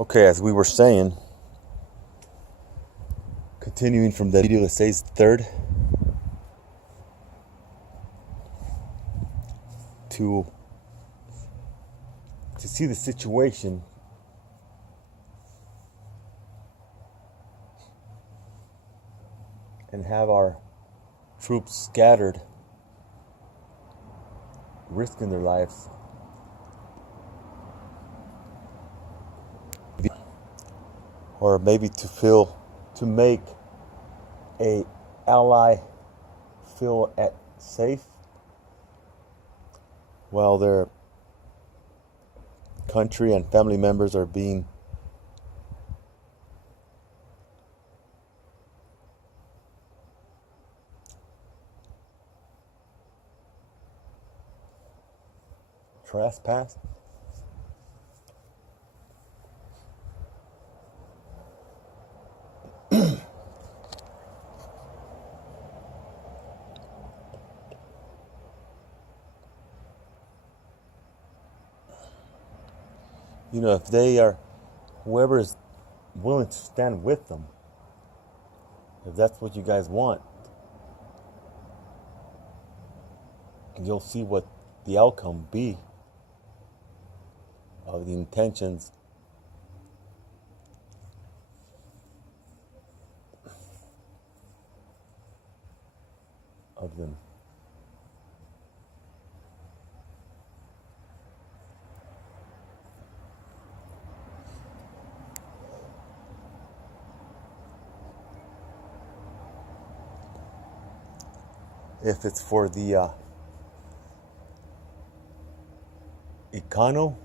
Okay, as we were saying, continuing from the video that says third to see the situation and have our troops scattered, risking their lives, or maybe to make a ally feel safe while their country and family members are being trespassed. If they are, whoever is willing to stand with them, if that's what you guys want, you'll see what the outcome be of the intentions of them. If it's for the econo,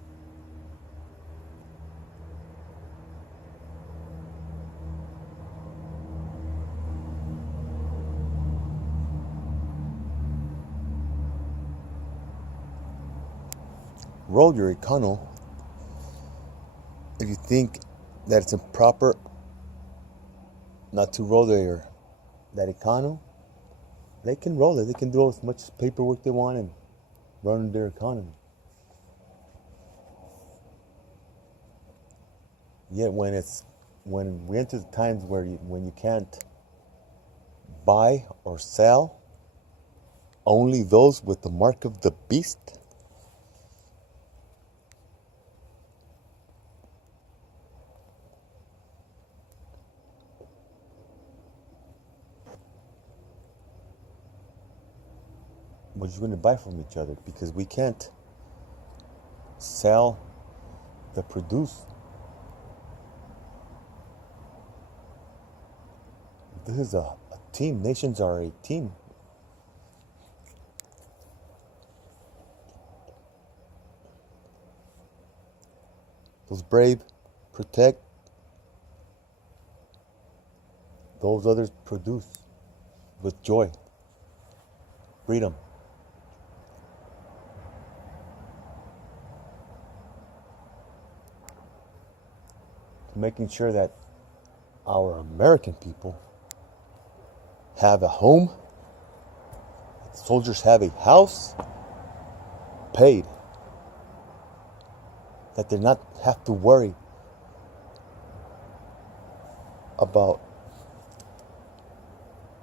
roll your econo. If you think that it's improper not to roll that econo, they can roll it. They can do as much paperwork they want and run their economy. Yet when we enter the times when you can't buy or sell, only those with the mark of the beast what you're going to buy from each other, because we can't sell the produce. This is a team. Nations are a team. Those brave protect, those others produce with joy, freedom. Making sure that our American people have a home, soldiers have a house paid, that they not have to worry about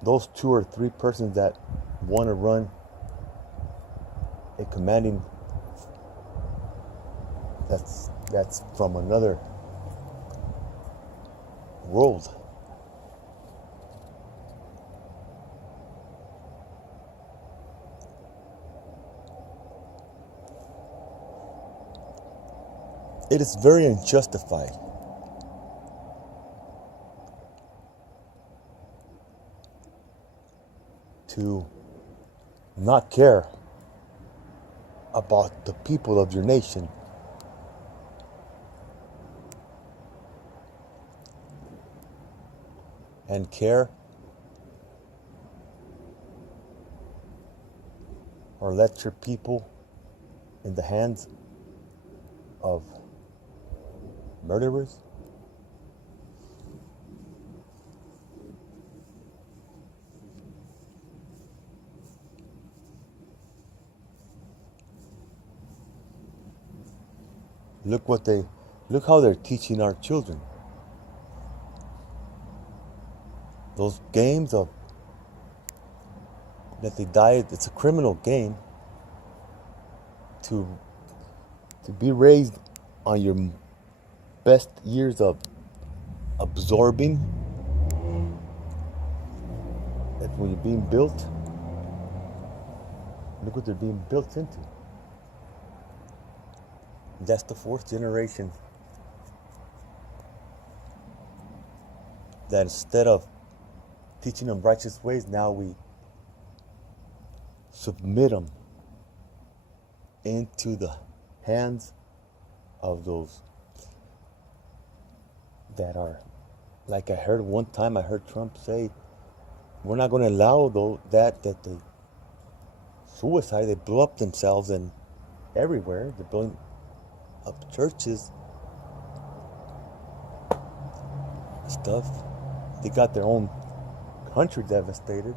those 2 or 3 persons that want to run a commanding that's from another world. It is very unjustified to not care about the people of your nation. And care or let your people in the hands of murderers. Look Look how they're teaching our children. Those games of that they die, it's a criminal game to be raised on your best years of absorbing that when you're being built. Look what they're being built into. That's the fourth generation that instead of teaching them righteous ways, now we submit them into the hands of those that are, like I heard one time, I heard Trump say, we're not going to allow that they suicide, they blow up themselves and everywhere, they're blowing up churches, stuff. They got their own country devastated.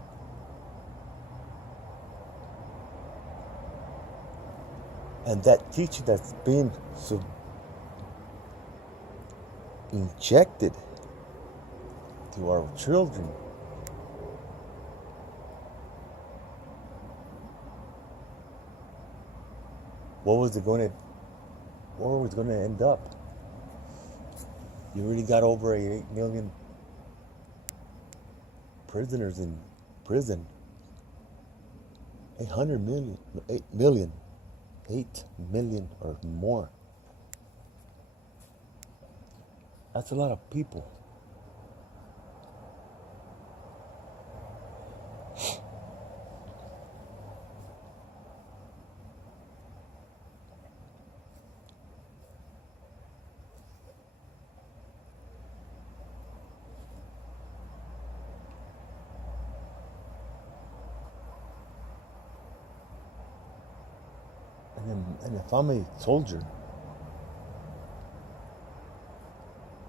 And that teaching that's being injected to our children, where was it going to end up? You already got over 8 million prisoners in prison. 8 million or more. That's a lot of people. And if I'm a soldier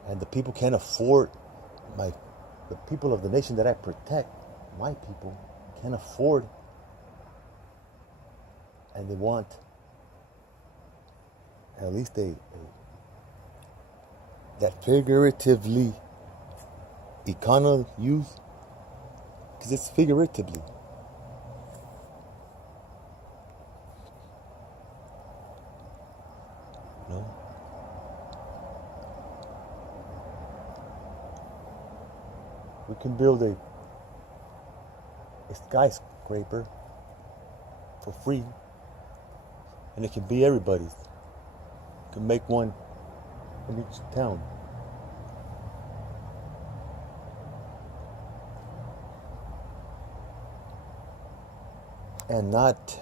and the people can't afford the people of the nation that I protect, my people can't afford, and they want at least that figuratively econo use, because it's figuratively. We can build a skyscraper for free, and it can be everybody's. We can make one in each town. And not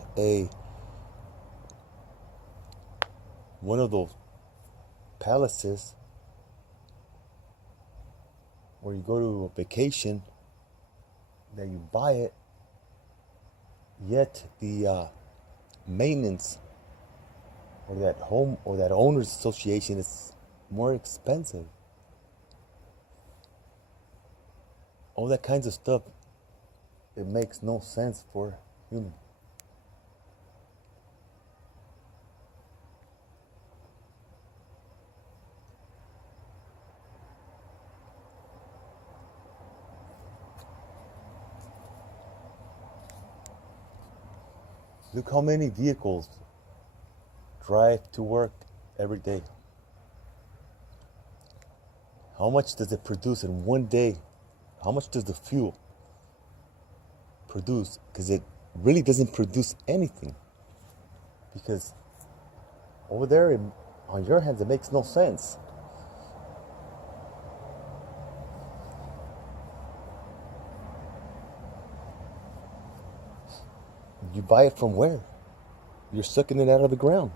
one of those palaces where you go to a vacation, that you buy it, yet the maintenance or that home or that owners association is more expensive. All that kinds of stuff, it makes no sense for humans. Look how many vehicles drive to work every day. How much does it produce in one day? How much does the fuel produce? Because it really doesn't produce anything. Because over there on your hands, it makes no sense. You buy it from where? You're sucking it out of the ground.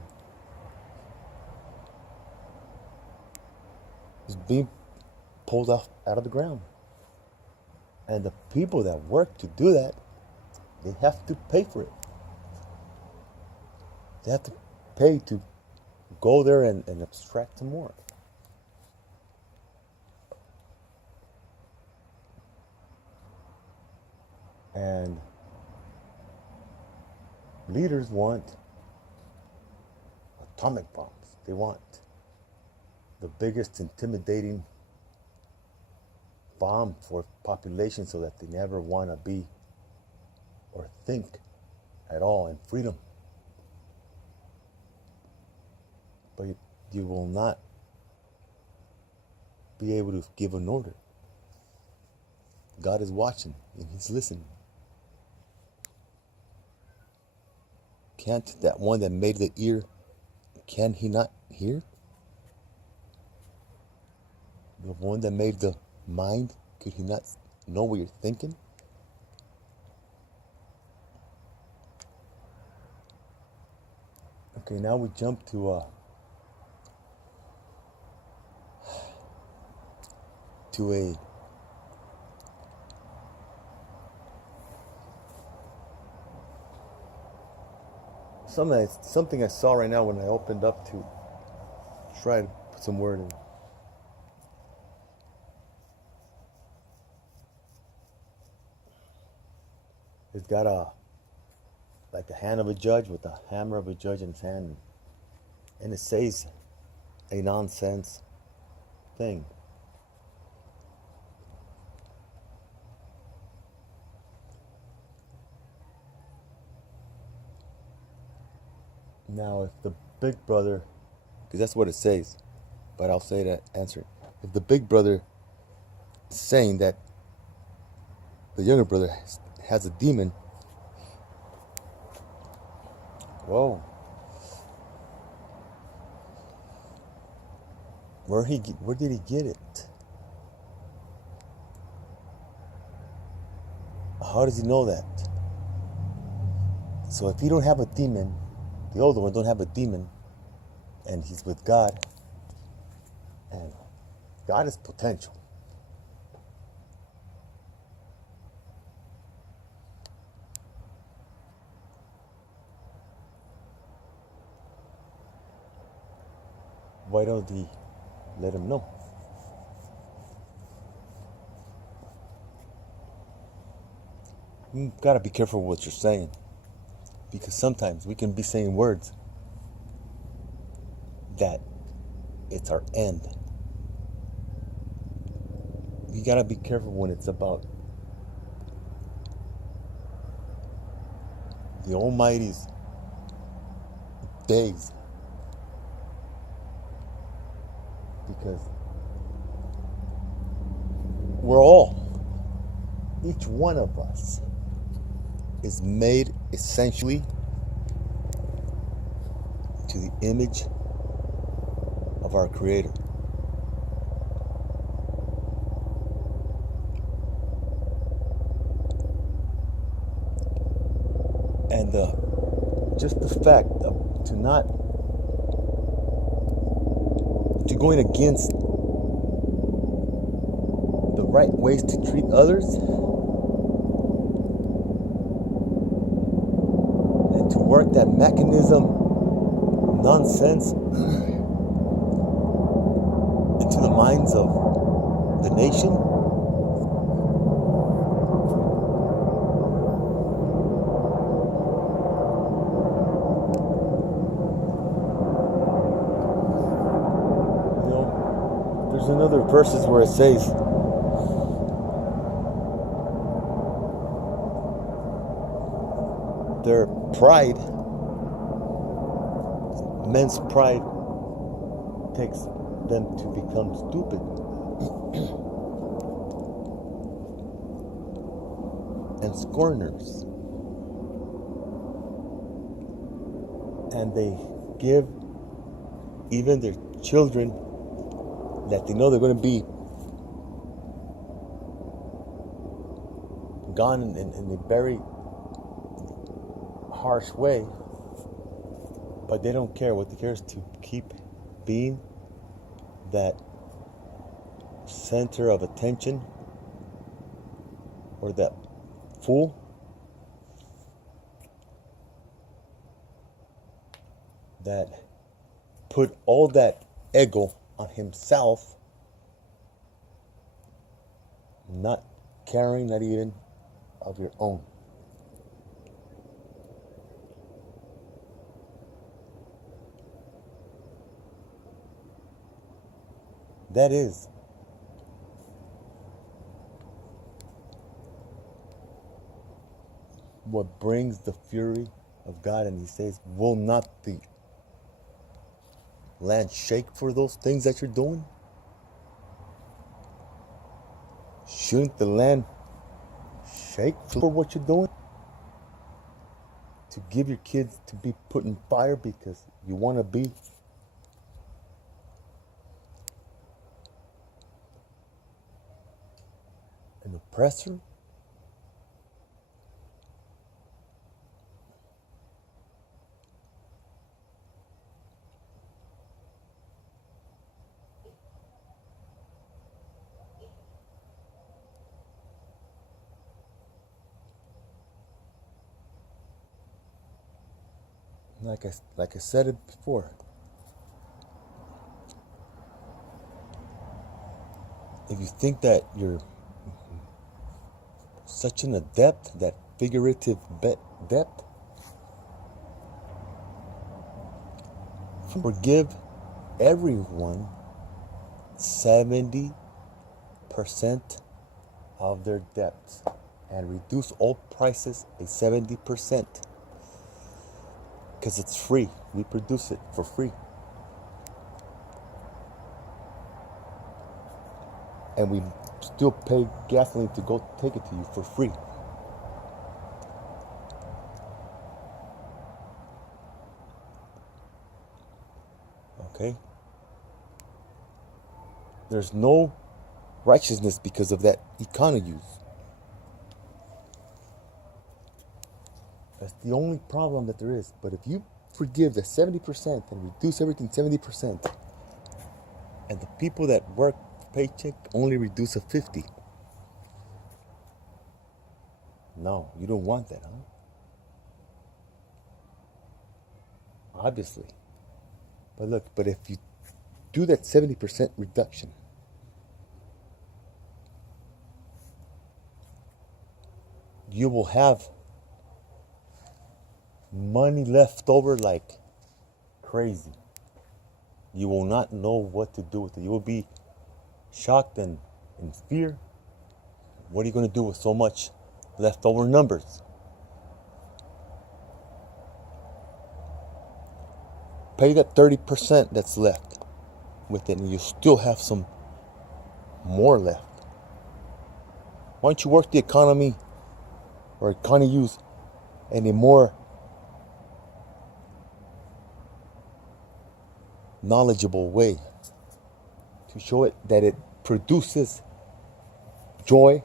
It's being pulled off out of the ground. And the people that work to do that, they have to pay for it. They have to pay to go there and abstract some more. And leaders want atomic bombs. They want the biggest intimidating bomb for population so that they never want to be or think at all in freedom. But you will not be able to give an order. God is watching and He's listening. Can't that one that made the ear, can He not hear? The one that made the mind, could He not know what you're thinking? Okay, now we jump to something I saw right now when I opened up to try to put some word in. It's got like the hand of a judge with the hammer of a judge in his hand, and it says a nonsense thing. Now, if the big brother, because that's what it says, but I'll say that answer. If the big brother is saying that the younger brother has a demon, whoa, where did he get it? How does he know that? So if he don't have a demon, the older one don't have a demon, and he's with God, and God is potential. Why don't he let him know? You gotta be careful what you're saying, because sometimes we can be saying words that it's our end. You gotta be careful when it's about the Almighty's days, because we're all, each one of us is made essentially to the image of our Creator. And just the fact of to going against the right ways to treat others, and to work that mechanism nonsense into the minds of the nation. There's another verses where it says, their pride, men's pride, takes them to become stupid. And scorners. And they give even their children that they know they're going to be gone in a very harsh way, but they don't care. What they care is to keep being that center of attention, or that fool that put all that ego on himself, not caring, not even of your own. That is what brings the fury of God. And he says, will not the land shake for those things that you're doing? Shouldn't the land shake for what you're doing? To give your kids to be put in fire because you want to be an oppressor? Like I said it before, if you think that you're such an adept, that figurative depth, forgive everyone 70% of their debts and reduce all prices a 70%. Because it's free. We produce it for free. And we still pay gasoline to go take it to you for free. Okay? There's no righteousness because of that economy use. That's the only problem that there is. But if you forgive the 70% and reduce everything 70%, and the people that work paycheck only reduce a 50, no, you don't want that, huh? Obviously. But look, but if you do that 70% reduction, you will have money left over like crazy. You will not know what to do with it. You will be shocked and in fear. What are you going to do with so much leftover numbers? Pay that 30% that's left with it, and you still have some more left. Why don't you work the economy or economy use in a more knowledgeable way to show it that it produces joy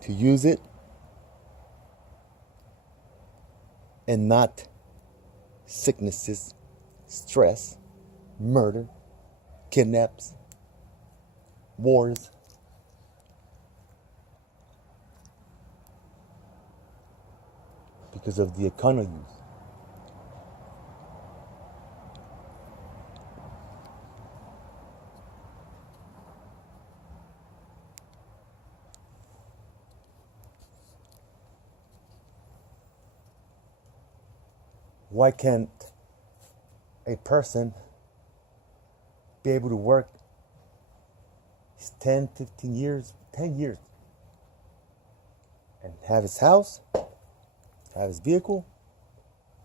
to use it and not sicknesses, stress, murder, kidnaps, wars. Because of the economy use. Why can't a person be able to work 10, 15 years, 10 years, and have his house, have his vehicle?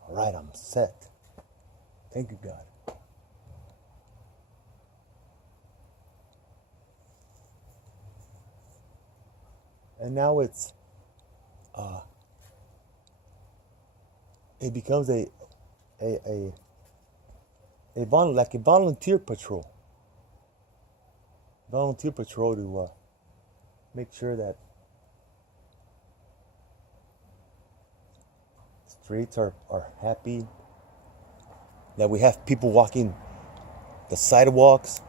All right, I'm set. Thank you, God. And now it becomes a volunteer patrol. Volunteer patrol to make sure that streets are happy, that we have people walking the sidewalks.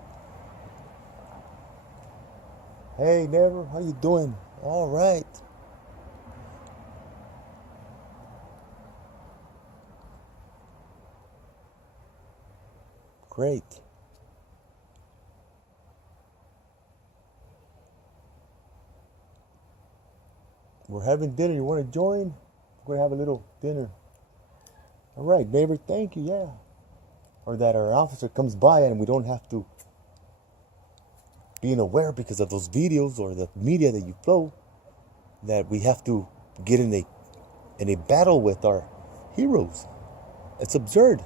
Hey, neighbor, how you doing? All right. Great. We're having dinner. You want to join? We're going to have a little dinner. All right, neighbor, thank you, yeah. Or that our officer comes by and we don't have to being aware because of those videos or the media that you flow, that we have to get in a battle with our heroes. It's absurd.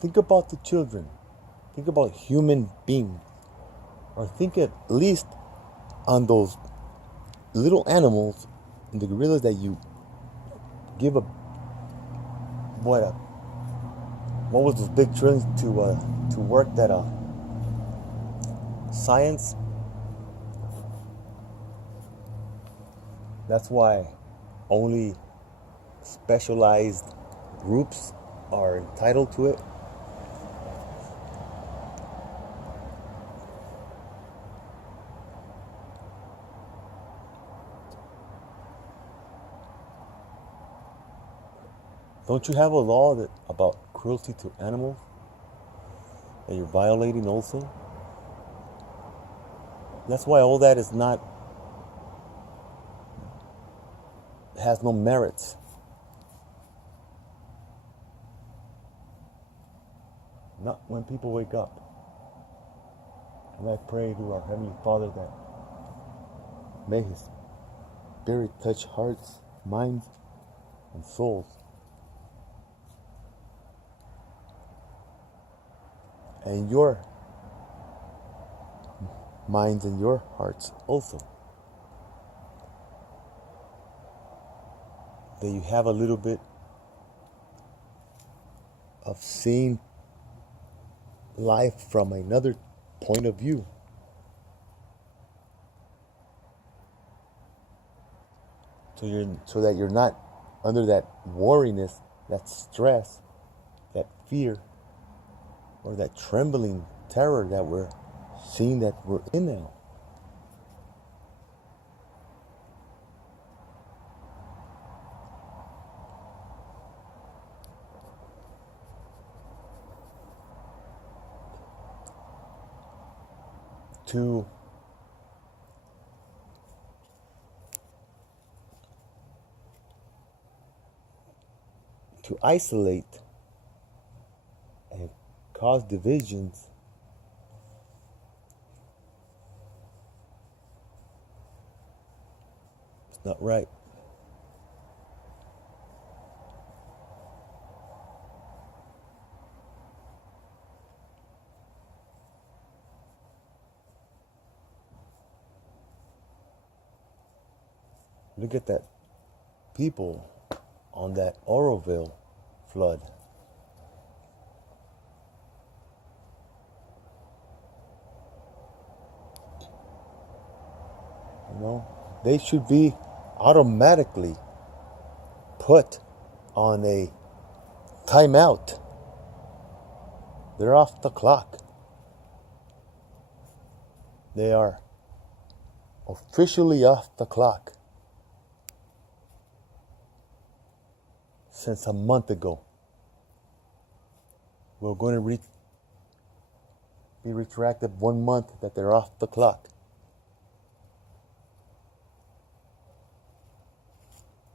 Think about the children. Think about human beings. Or think at least on those little animals and the gorillas that you give what was those big trillions to work that science. That's why only specialized groups are entitled to it. Don't you have a law about cruelty to animals that you're violating also? That's why all that has no merits. Not when people wake up. And I pray to our Heavenly Father that may His Spirit touch hearts, minds, and souls. And your minds and your hearts also. That you have a little bit of seeing life from another point of view. So that you're not under that worriness, that stress, that fear, or that trembling terror that we're seeing that we're in now. To isolate and cause divisions it's not right. Look at that people on that Oroville flood. You know, they should be automatically put on a timeout. They're off the clock. They are officially off the clock since a month ago. We're going to be retroactive 1 month that they're off the clock.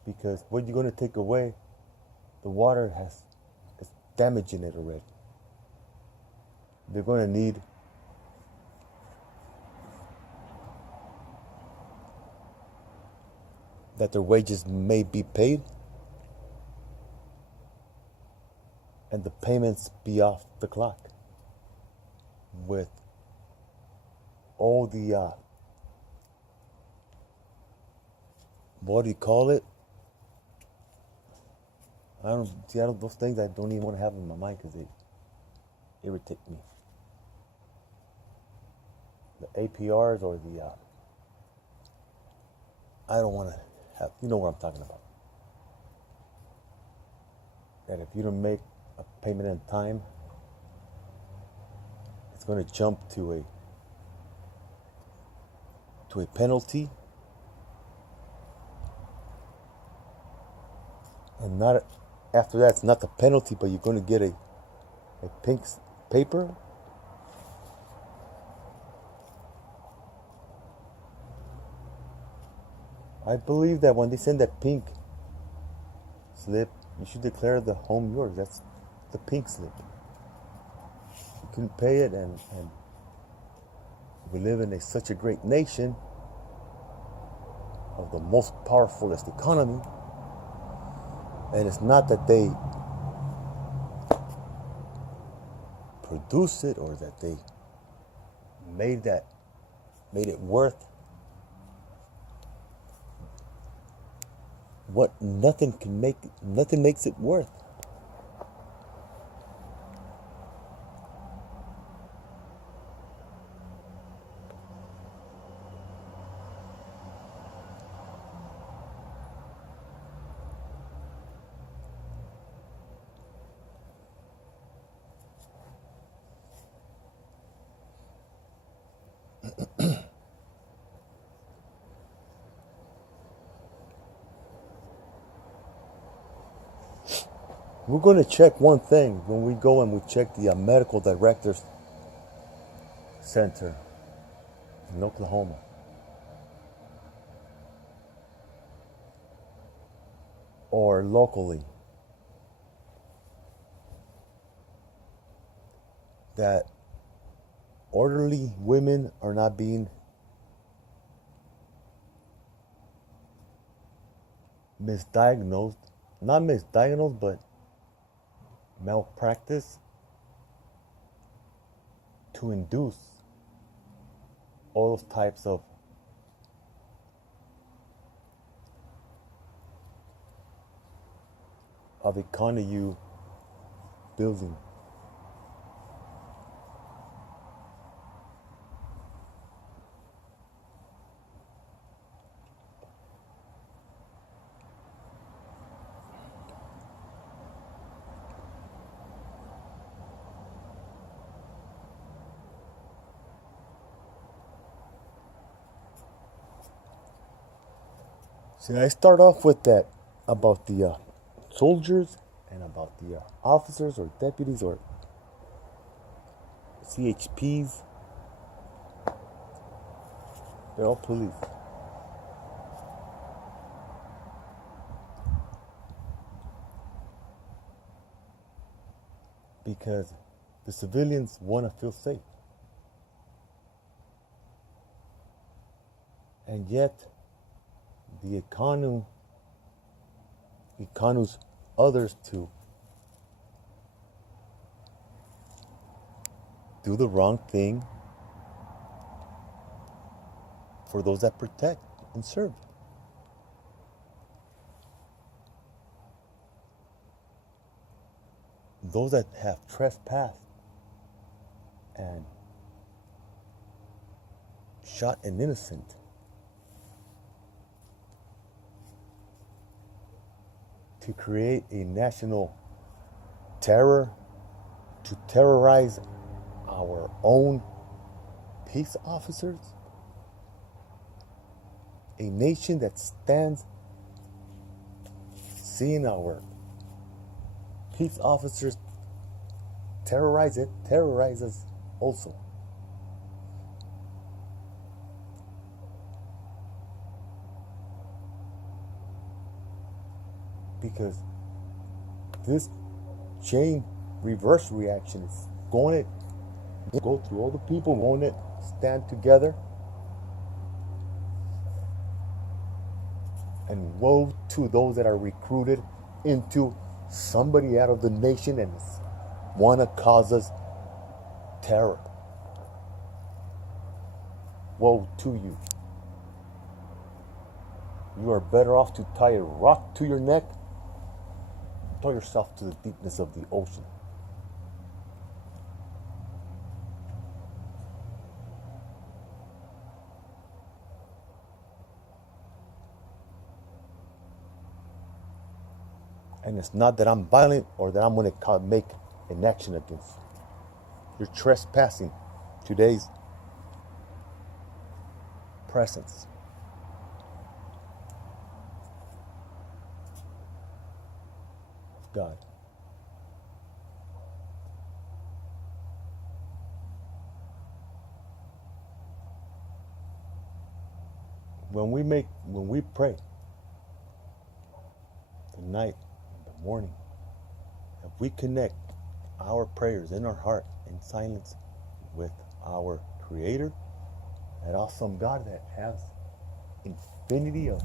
Because what you're going to take away, the water is damaging it already. They're going to need that their wages may be paid and the payments be off the clock with all the what do you call it? Those things I don't even want to have in my mind because they irritate me. The APRs or I don't want to have, you know what I'm talking about. That if you don't make a payment in time, it's going to jump to a penalty, and not after that. It's not the penalty, but you're going to get a pink paper. I believe that when they send that pink slip, you should declare the home yours. That's the pink slip. You can pay it, and we live in such a great nation of the most powerfulest economy. And it's not that they produce it or that they made it worth what nothing makes it worth. We're going to check one thing when we go and we check the medical director's center in Oklahoma. Or locally. That orderly women are not being misdiagnosed. Not misdiagnosed, but malpractice to induce all those types of economy building. See, I start off with that about the soldiers and about the officers or deputies or CHPs. They're all police. Because the civilians want to feel safe. And yet, the economy others to do the wrong thing for those that protect and serve. Those that have trespassed and shot an innocent. To create a national terror, to terrorize our own peace officers, a nation that stands seeing our peace officers terrorizes also. Because this chain reverse reaction is going to go through all the people, going to stand together. And woe to those that are recruited into somebody out of the nation and want to cause us terror. Woe to you. You are better off to tie a rock to your neck. Throw yourself to the deepness of the ocean. And it's not that I'm violent or that I'm going to make an action against you. You're trespassing today's presence. God. when we pray, the night, the morning, if we connect our prayers in our heart in silence with our Creator, that awesome God that has infinity of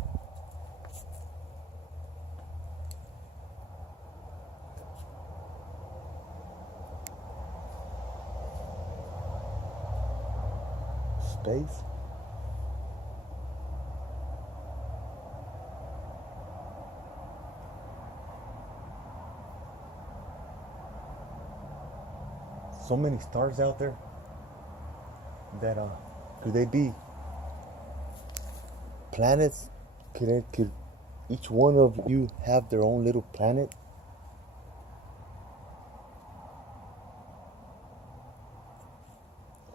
space, so many stars out there that could they be planets? Could each one of you have their own little planet?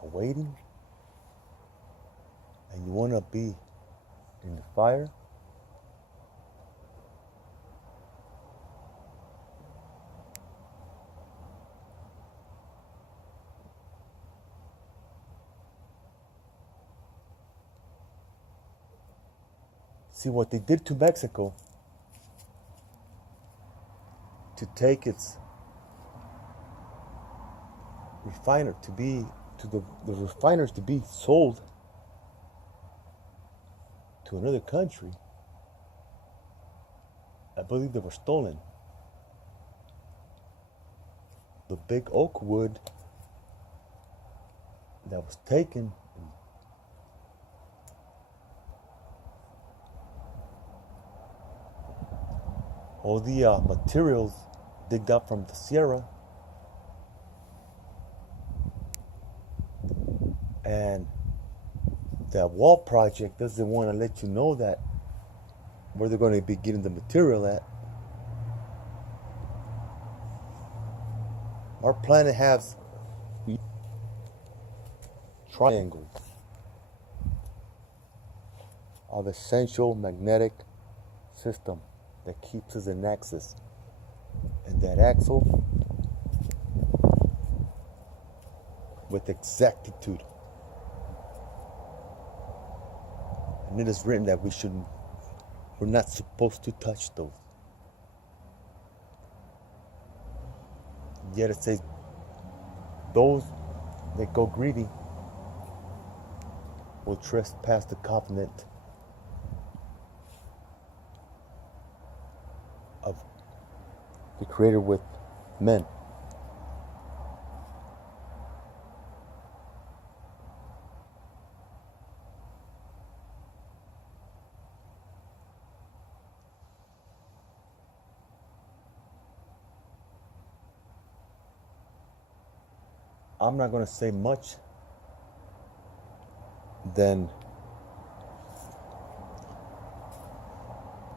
Waiting, and you want to be in the fire? See what they did to Mexico to take its refiner to be to the refiners to be sold to another country. I believe they were stolen. The big oak wood that was taken, all the materials digged up from the Sierra, and that wall project doesn't want to let you know that where they're going to be getting the material at. Our planet has triangles of essential magnetic system that keeps us in axis, and that axle with exactitude. And it is written that we're not supposed to touch those. Yet it says those that go greedy will trespass the covenant of the Creator with men. I'm not going to say much than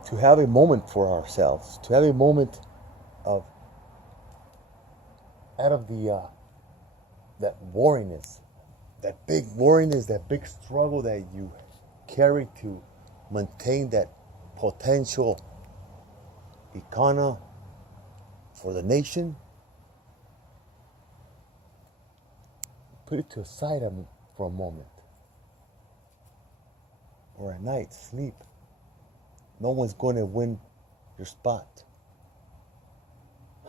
to have a moment for ourselves, to have a moment of out of the that wariness, that big wariness, that big struggle that you carry to maintain that potential economy for the nation. Put it to the side for a moment. Or at night, sleep. No one's going to win your spot.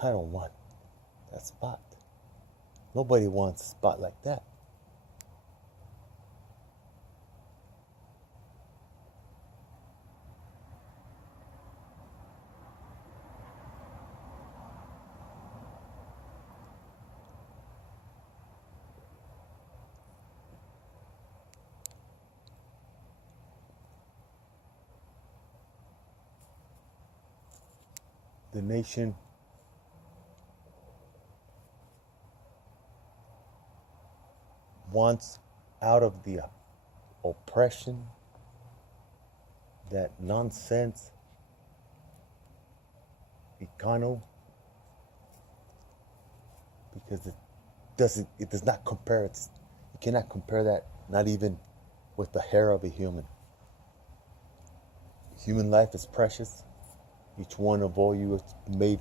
I don't want that spot. Nobody wants a spot like that. The nation wants out of the oppression, that nonsense economy, because it does not compare. You cannot compare that, not even with the hair of a human. Human life is precious. Each one of all you is made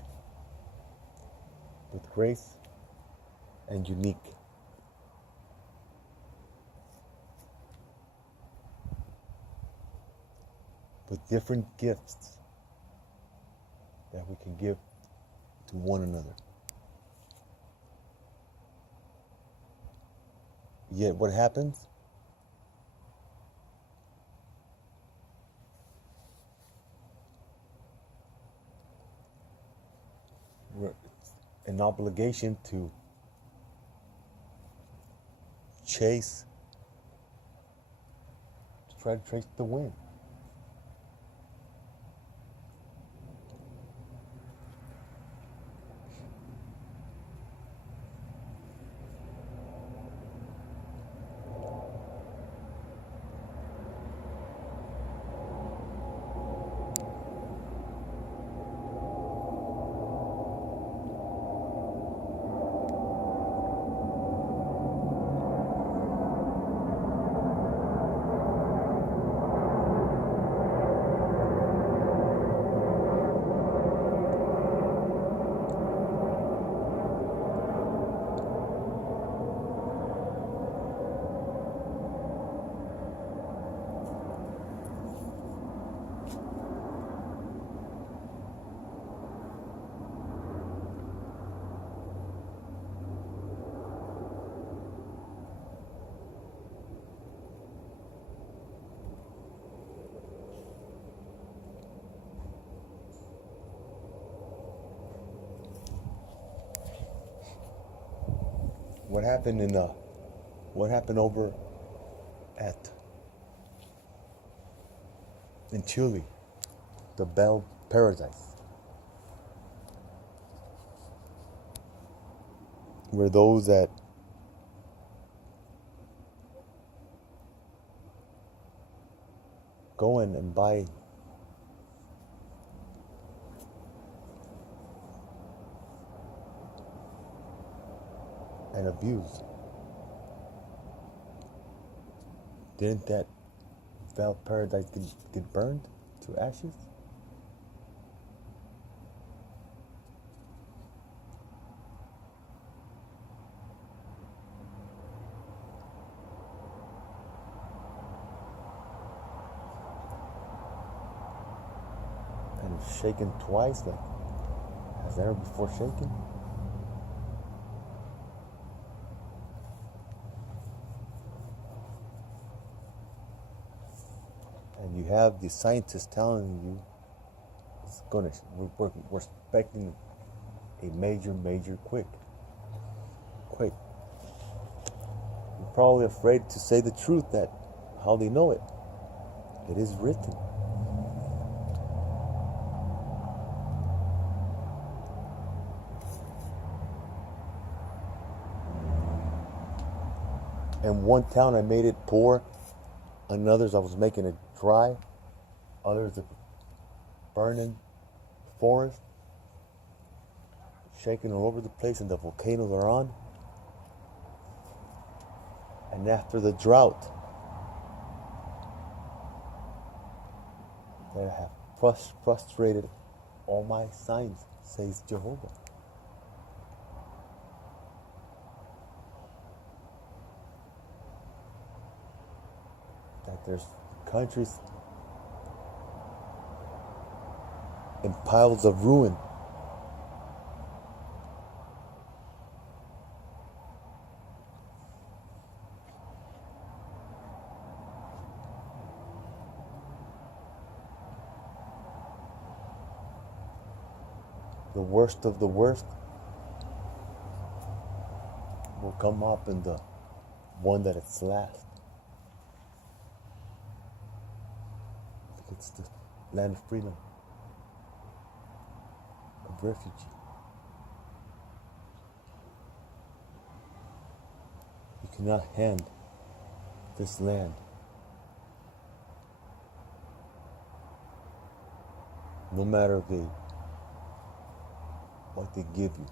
with grace and unique. with different gifts that we can give to one another. Yet what happens? We're an obligation to try to trace the wind. What happened over in Chile, the Bell Paradise, where those that go in and buy and abuse. Didn't that Val Paradise get burned to ashes? And shaken twice, like, has ever before shaken? And you have the scientists telling you we're expecting a major quake. You're probably afraid to say the truth, that how they know it. It is written. In one town I made it pour, in others I was making it dry, others a burning forest, shaking all over the place, and the volcanoes are on. And after the drought, that I have frustrated all my signs, says Jehovah. That there's countries in piles of ruin. The worst of the worst will come up in the one that it's last. It's the land of freedom, of refuge. You cannot hand this land, no matter what they give you.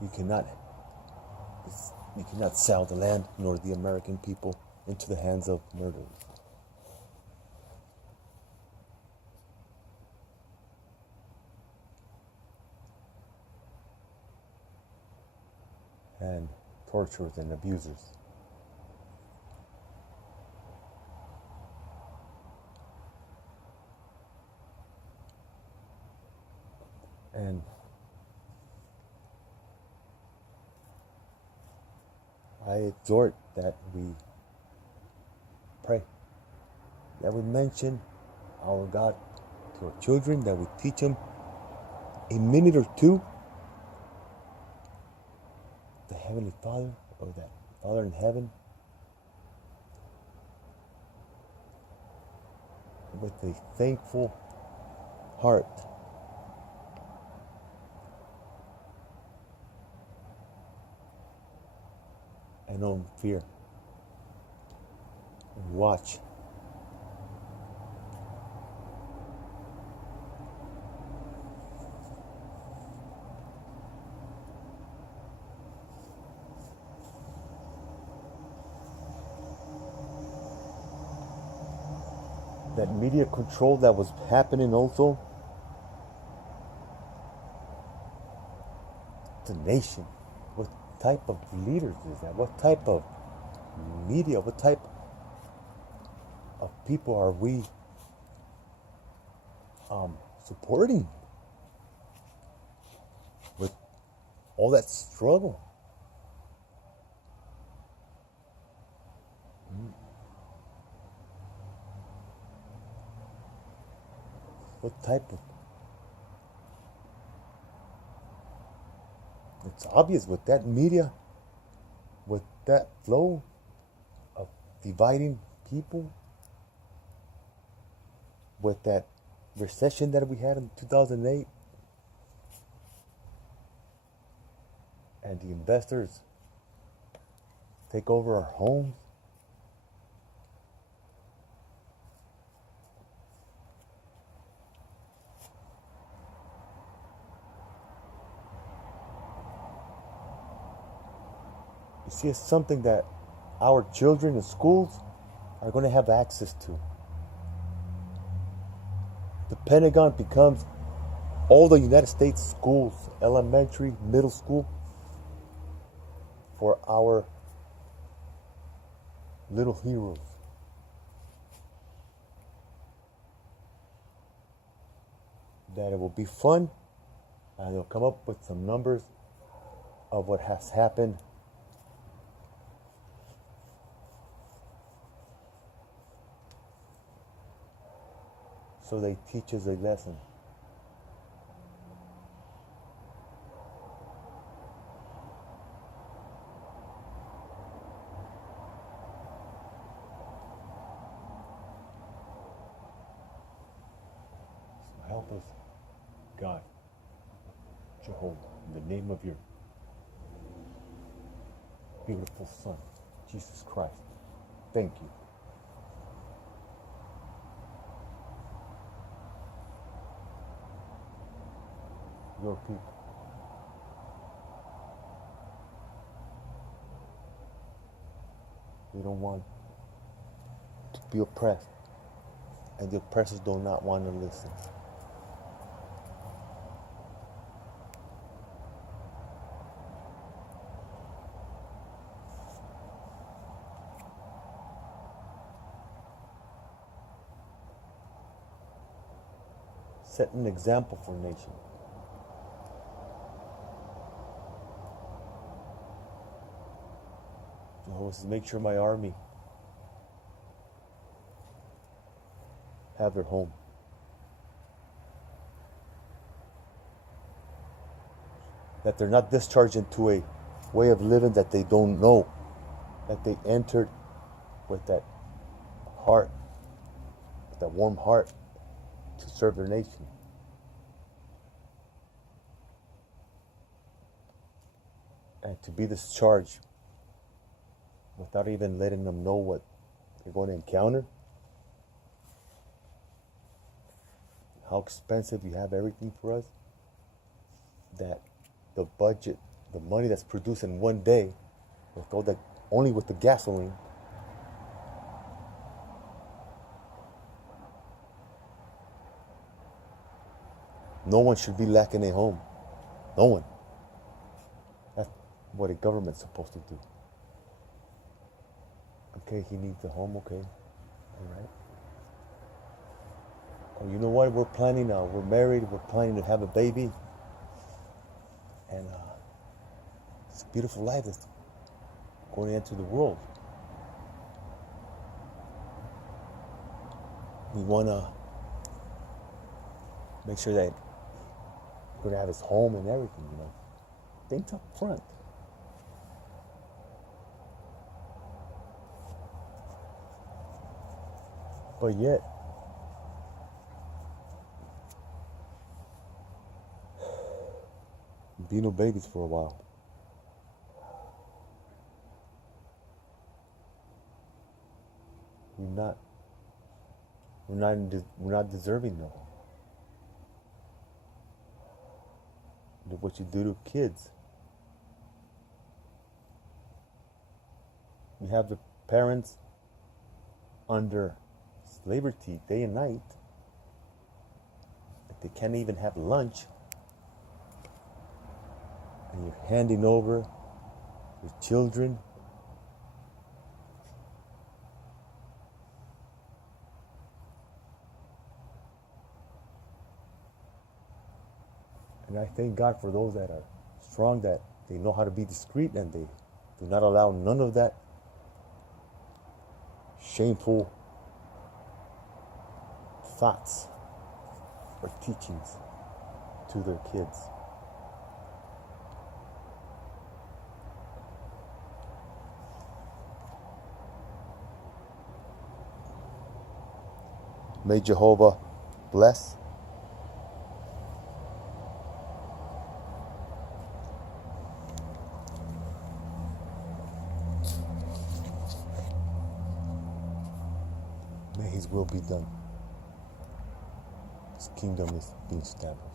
You cannot sell the land nor the American people into the hands of murderers. and torturers and abusers. And I exhort that we pray, that we mention our God to our children, that we teach them a minute or two the Heavenly Father, or that Father in heaven, with a thankful heart. And no fear. Watch. That media control that was happening also. The nation. What type of leaders is that? What type of media? What type of people are we supporting with all that struggle? What type of... It's obvious with that media, with that flow of dividing people, with that recession that we had in 2008, and the investors take over our homes. You see, it's something that our children in schools are going to have access to. The Pentagon becomes all the United States schools, elementary, middle school, for our little heroes. That it will be fun, and they'll come up with some numbers of what has happened. So they teach us a lesson. So help us, God, Jehovah, in the name of your beautiful Son, Jesus Christ. Thank you. Your people. We don't want to be oppressed, and the oppressors do not want to listen. Set an example for the nation. Jehovah says, make sure my army have their home. That they're not discharged into a way of living that they don't know. That they entered with that heart, with that warm heart to serve their nation. And to be discharged without even letting them know what they're going to encounter. How expensive you have everything for us. That the budget, the money that's produced in one day, with all that, only with the gasoline, no one should be lacking a home. No one. what a government's supposed to do. Okay, he needs a home, okay. All right. Oh, you know what? We're planning, we're married, we're planning to have a baby. And it's a beautiful life that's going into the world. We want to make sure that we're going to have his home and everything, you know. Think up front. But yet, be no babies for a while. We're not deserving though. What you do to kids. You have the parents under slavery day and night. They can't even have lunch. And you're handing over your children. And I thank God for those that are strong, that they know how to be discreet and they do not allow none of that shameful thoughts or teachings to their kids. May Jehovah bless. May his will be done. His kingdom is being established.